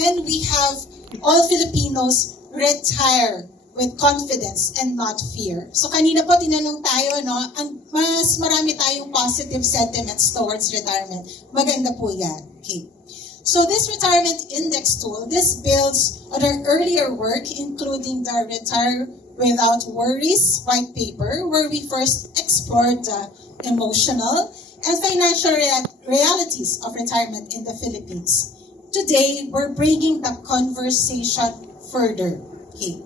and we have all Filipinos retire with confidence and not fear. So kanina po tinanong tayo, no, mas marami tayong positive sentiments towards retirement. Maganda po yan. Okay. So this retirement index tool, this builds on our earlier work, including the Retire Without Worries white paper, where we first explored the emotional and financial realities of retirement in the Philippines. Today, we're bringing the conversation further. Okay.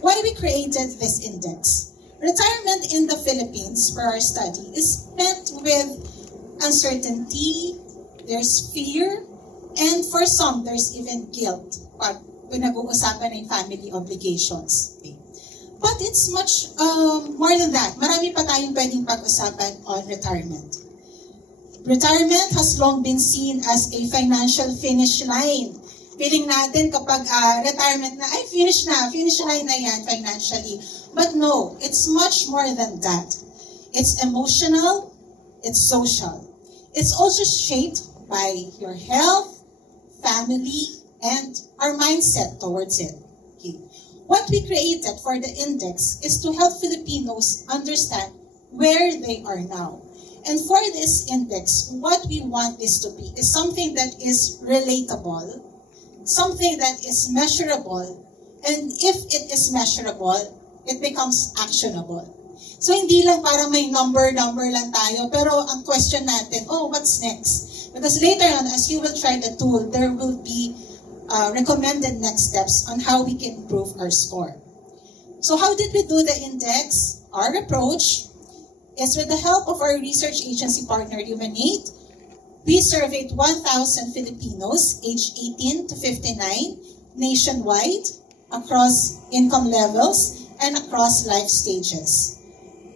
Why we created this index? Retirement in the Philippines, for our study, is met with uncertainty, there's fear, and for some, there's even guilt pag pinag-uusapan ng family obligations. Okay. But it's much more than that. Marami pa tayong pwedeng pag-usapan on retirement. Retirement has long been seen as a financial finish line. Feeling natin kapag retirement na, ay finish line na yan financially. But no, it's much more than that. It's emotional, it's social. It's also shaped by your health, family, and our mindset towards it. Okay. What we created for the index is to help Filipinos understand where they are now. And for this index, what we want this to be is something that is relatable, something that is measurable, and if it is measurable, it becomes actionable. So hindi lang para may number lang tayo, pero ang question natin, oh, what's next? Because later on, as you will try the tool, there will be recommended next steps on how we can improve our score. So how did we do the index? Our approach is with the help of our research agency partner, Humanate. We surveyed 1,000 Filipinos aged 18 to 59 nationwide, across income levels, and across life stages.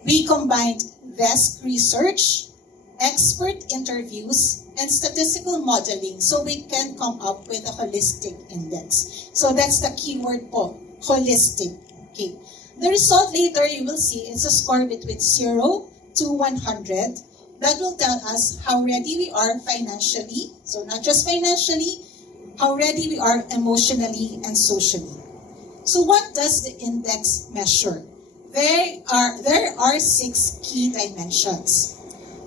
We combined desk research, expert interviews, and statistical modeling so we can come up with a holistic index. So that's the keyword po, holistic. Okay. The result later you will see is a score between 0 to 100 that will tell us how ready we are financially, so not just financially, how ready we are emotionally and socially. So what does the index measure? There are 6 key dimensions.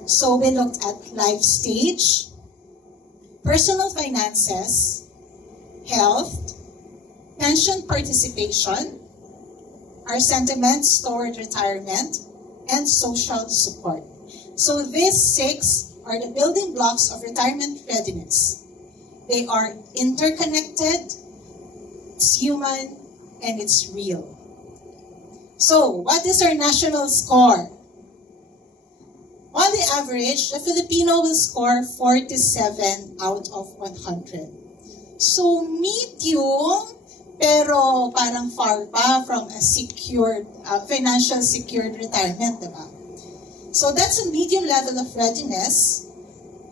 So we looked at life stage, personal finances, health, pension participation, our sentiments toward retirement, and social support. So these 6 are the building blocks of retirement readiness. They are interconnected, it's human, and it's real. So what is our national score? On the average, the Filipino will score 47 out of 100. So medium, pero parang far pa from a secured, financial secured retirement, diba? So that's a medium level of readiness.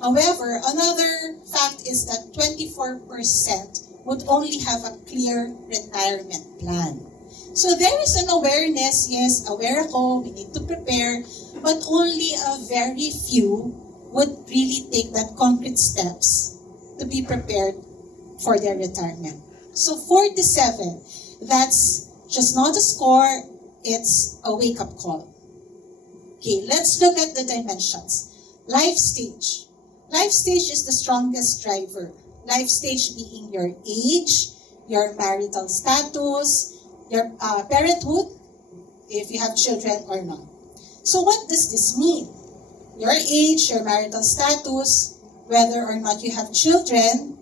However, another fact is that 24% would only have a clear retirement plan. So there is an awareness, yes, aware ako, we need to prepare, but only a very few would really take that concrete steps to be prepared for their retirement. So 47, that's just not a score, it's a wake-up call. Okay, let's look at the dimensions. Life stage. Life stage is the strongest driver. Life stage being your age, your marital status, your parenthood, if you have children or not. So what does this mean? Your age, your marital status, whether or not you have children,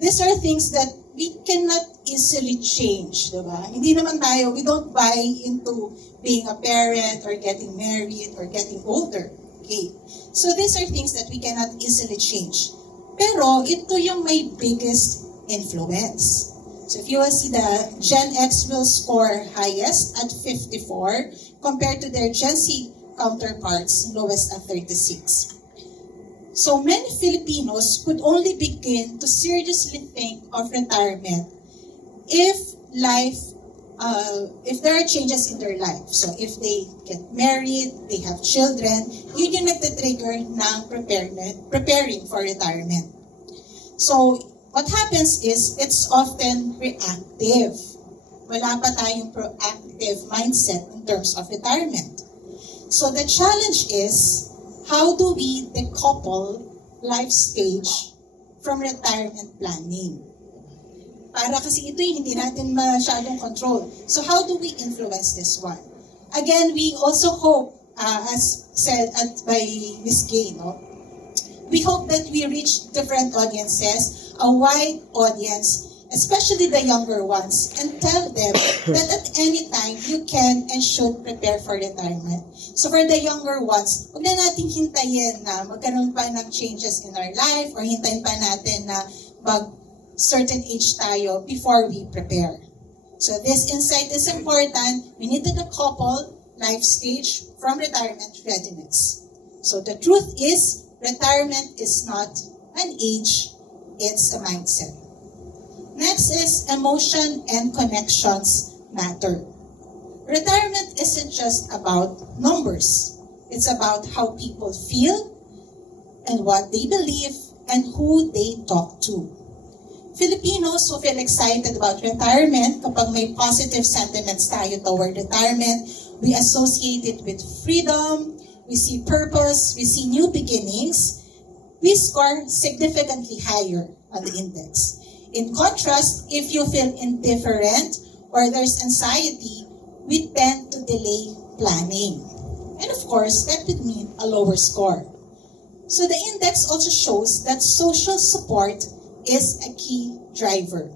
these are things that we cannot easily change, diba? Hindi naman tayo, we don't buy into being a parent or getting married or getting older. Okay. So these are things that we cannot easily change. Pero ito yung may biggest influence. So if you will see, the Gen X will score highest at 54 compared to their Gen Z counterparts, lowest at 36. So many Filipinos could only begin to seriously think of retirement if there are changes in their life. So if they get married, they have children, yun yung nagtitrigger ng preparing for retirement. So what happens is it's often reactive. Wala pa tayong proactive mindset in terms of retirement. So the challenge is, how do we decouple life stage from retirement planning? Para kasi ito hindi natin masyadong control. So how do we influence this one? Again, we also hope, as said by Ms. Gay, we hope that we reach different audiences, a wide audience, especially the younger ones, and tell them that at any time you can and should prepare for retirement. So for the younger ones, huwag na natin hintayin na magkaroon pa ng changes in our life or hintayin pa natin na certain age tayo before we prepare. So this insight is important. We need to decouple life stage from retirement readiness. So the truth is, retirement is not an age, it's a mindset. Next is emotion and connections matter. Retirement isn't just about numbers. It's about how people feel and what they believe and who they talk to. Filipinos who feel excited about retirement, kapag may positive sentiments tayo toward retirement, we associate it with freedom, we see purpose, we see new beginnings, we score significantly higher on the index. In contrast, if you feel indifferent or there's anxiety, we tend to delay planning. And of course, that would mean a lower score. So the index also shows that social support is a key driver.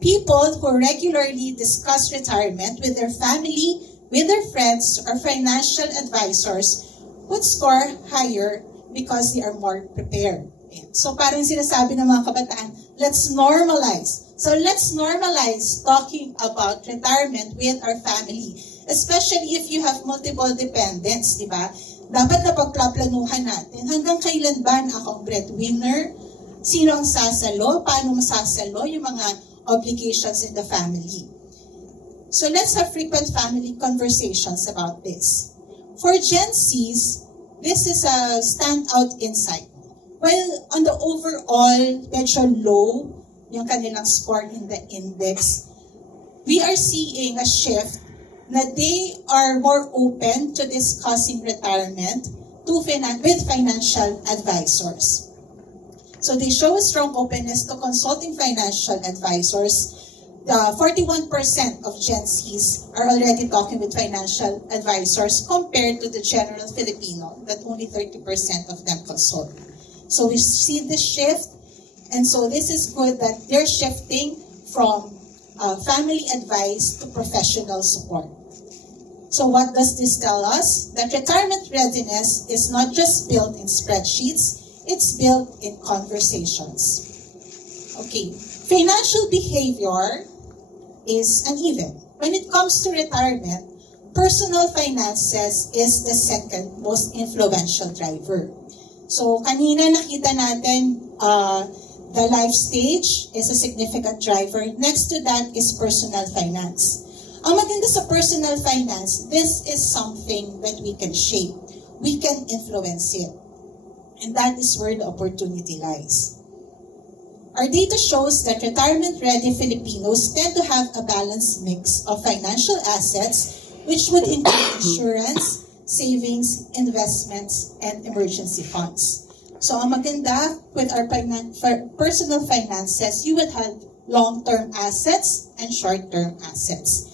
People who regularly discuss retirement with their family, with their friends, or financial advisors would score higher because they are more prepared. So parang sinasabi ng mga kabataan, let's normalize. So let's normalize talking about retirement with our family. Especially if you have multiple dependents, di ba? Dapat na pagplaplanuhan natin, hanggang kailan ba na akong breadwinner? Sino ang sasalo? Paano masasalo yung mga obligations in the family? So let's have frequent family conversations about this. For Gen Zs, this is a standout insight. Well, on the overall, medyo low yung kanilang score in the index, we are seeing a shift na they are more open to discussing retirement with financial advisors. So they show a strong openness to consulting financial advisors. 41% of Gen Zs are already talking with financial advisors compared to the general Filipino, that only 30% of them consult. So we see this shift, and so this is good that they're shifting from family advice to professional support. So what does this tell us? That retirement readiness is not just built in spreadsheets, it's built in conversations. Okay, financial behavior is uneven. When it comes to retirement, personal finances is the second most influential driver. So kanina nakita natin the life stage is a significant driver. Next to that is personal finance. Ang maganda sa personal finance, this is something that we can shape. We can influence it. And that is where the opportunity lies. Our data shows that retirement-ready Filipinos tend to have a balanced mix of financial assets, which would include insurance, savings, investments, and emergency funds. So ang maganda with our personal finances, you would have long-term assets and short-term assets.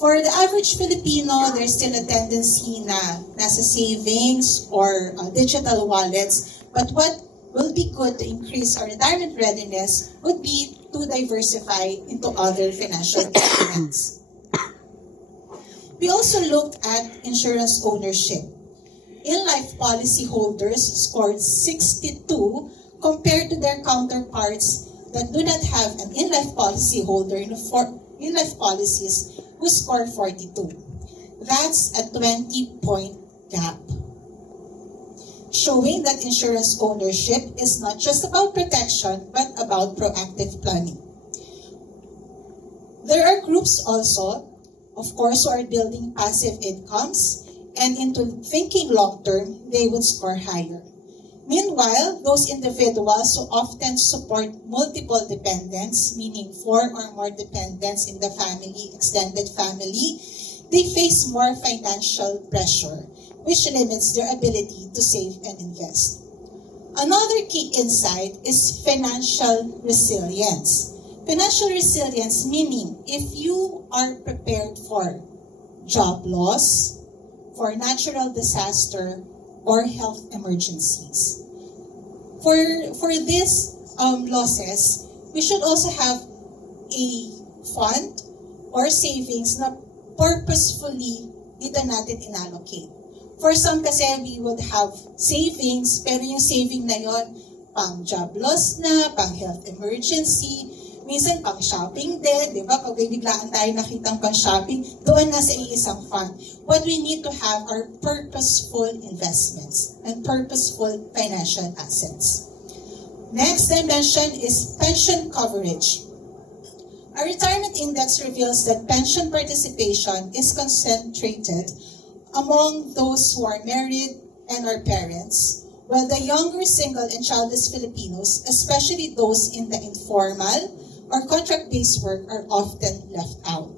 For the average Filipino, there's still a tendency na nasa savings or digital wallets. But what will be good to increase our retirement readiness would be to diversify into other financial instruments. We also looked at insurance ownership. In-life policy holders scored 62 compared to their counterparts that do not have an in-life policy holder in in-life policies who score 42. That's a 20-point gap, showing that insurance ownership is not just about protection, but about proactive planning. There are groups also, of course, who are building passive incomes, and into thinking long-term, they would score higher. Meanwhile, those individuals who often support multiple dependents, meaning 4 or more dependents in the family, extended family, they face more financial pressure, which limits their ability to save and invest. Another key insight is financial resilience. Financial resilience meaning if you are prepared for job loss, for natural disaster, or health emergencies. For these losses, we should also have a fund or savings na purposefully dito natin inallocate. For some kasi we would have savings, pero yung saving na yon pang job loss na, pang health emergency, minsan pang shopping din, di ba? Pag biglaan tayo nakitang pang shopping, doon na sa isang fund. What we need to have are purposeful investments and purposeful financial assets. Next dimension is pension coverage. A retirement index reveals that pension participation is concentrated among those who are married and are parents, while the younger single and childless Filipinos, especially those in the informal or contract-based work, are often left out.